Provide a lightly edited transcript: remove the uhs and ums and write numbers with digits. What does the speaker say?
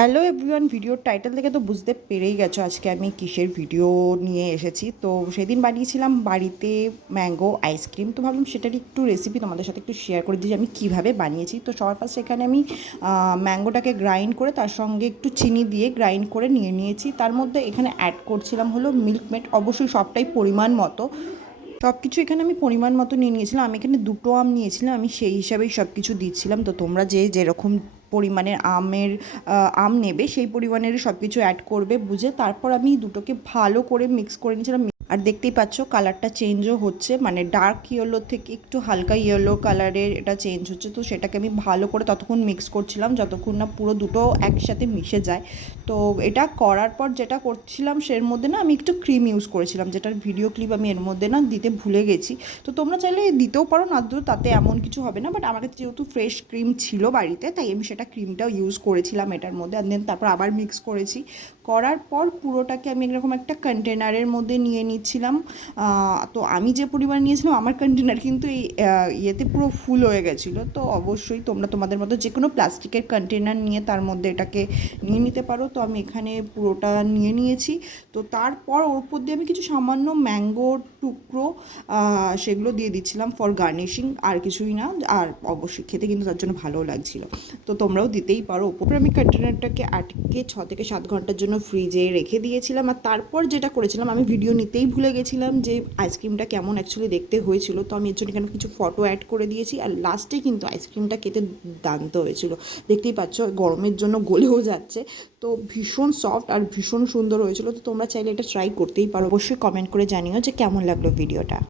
Hello everyone, ভিডিওর title থেকে তো বুঝতে পেরেই গেছো আজকে আমি কিসের ভিডিও নিয়ে এসেছি। তো সেদিন বানিয়েছিলাম বাড়িতে ম্যাঙ্গো আইসক্রিম, তো ভাবলাম সেটার একটু রেসিপি তোমাদের সাথে একটু শেয়ার করে দিই আমি কীভাবে বানিয়েছি। তো সবার ফার্স্ট এখানে আমি ম্যাঙ্গোটাকে গ্রাইন্ড করে তার সঙ্গে একটু চিনি দিয়ে গ্রাইন্ড করে নিয়ে নিয়েছি। তার মধ্যে এখানে অ্যাড করছিলাম হলো মিল্কমেড, অবশ্যই সবটাই পরিমাণ মতো। সব কিছু এখানে আমি পরিমাণ মতো নিয়ে নিয়েছিলাম। আমি এখানে 2টো আম নিয়েছিলাম, আমি সেই হিসাবেই সব কিছু দিচ্ছিলাম। তো তোমরা যেরকম পরিমাণের আম নেবে সেই পরিমাণেরই সব কিছু অ্যাড করবে বুঝে। তারপর আমি দুটোকে ভালো করে মিক্স করে নিয়েছিলাম। আর দেখতেই পাচ্ছ কালারটা চেঞ্জও হচ্ছে, মানে ডার্ক ইয়েলো থেকে একটু হালকা ইয়েলো কালারের এটা চেঞ্জ হচ্ছে। তো সেটাকে আমি ভালো করে ততক্ষণ মিক্স করছিলাম যতক্ষণ না পুরো দুটো একসাথে মিশে যায়। তো এটা করার পর যেটা করছিলাম সের মধ্যে না আমি একটু ক্রিম ইউজ করেছিলাম, যেটার ভিডিও ক্লিপ আমি এর মধ্যে না দিতে ভুলে গেছি। তো তোমরা চাইলে দিতেও পারো, না দিতেও তাতে এমন কিছু হবে না, বাট আমার কাছে যেহেতু ফ্রেশ ক্রিম ছিল বাড়িতে তাই আমি সেটা ক্রিমটাও ইউজ করেছিলাম এটার মধ্যে। আর দেন তারপর আবার মিক্স করেছি। করার পর পুরোটাকে আমি এরকম একটা কন্টেনারের মধ্যে নিয়ে নিচ্ছিলাম। তো আমি যে পরিমাণ নিয়েছিলাম আমার কন্টেনার কিন্তু এই ইয়েতে পুরো ফুল হয়ে গেছিলো। তো অবশ্যই তোমরা তোমাদের মতো যে কোনো প্লাস্টিকের কন্টেনার নিয়ে তার মধ্যে এটাকে নিয়ে নিতে পারো। তো আমি এখানে পুরোটা নিয়ে নিয়েছি। তো তারপর ওর উপর দিয়ে আমি কিছু সামান্য ম্যাঙ্গোর টুকরো সেগুলো দিয়ে দিচ্ছিলাম ফর গার্নিশিং, আর কিছুই না। আর অবশ্যই খেতে কিন্তু তার জন্য ভালোও লাগছিলো, তো তোমরাও দিতেই পারো। ওপরে আমি কন্টেনারটাকে আটকে 6 থেকে 7 ঘন্টার জন্য ফ্রিজে রেখে দিয়েছিলাম। আর তারপর যেটা করেছিলাম, আমি ভিডিও নিতেই ভুলে গেছিলাম যে আইসক্রিমটা কেমন অ্যাকচুয়ালি দেখতে হয়েছিল। তো আমি এর জন্য এখানে কিছু ফটো অ্যাড করে দিয়েছি। আর লাস্টে কিন্তু আইসক্রিমটা খেতে দুর্দান্ত হয়েছিল, দেখতেই পাচ্ছ গরমের জন্য গলেও যাচ্ছে। তো ভীষণ সফট আর ভীষণ সুন্দর হয়েছিল। তো তোমরা চাইলে এটা ট্রাই করতেই পারো। অবশ্যই কমেন্ট করে জানিও যে কেমন লাগলো ভিডিওটা।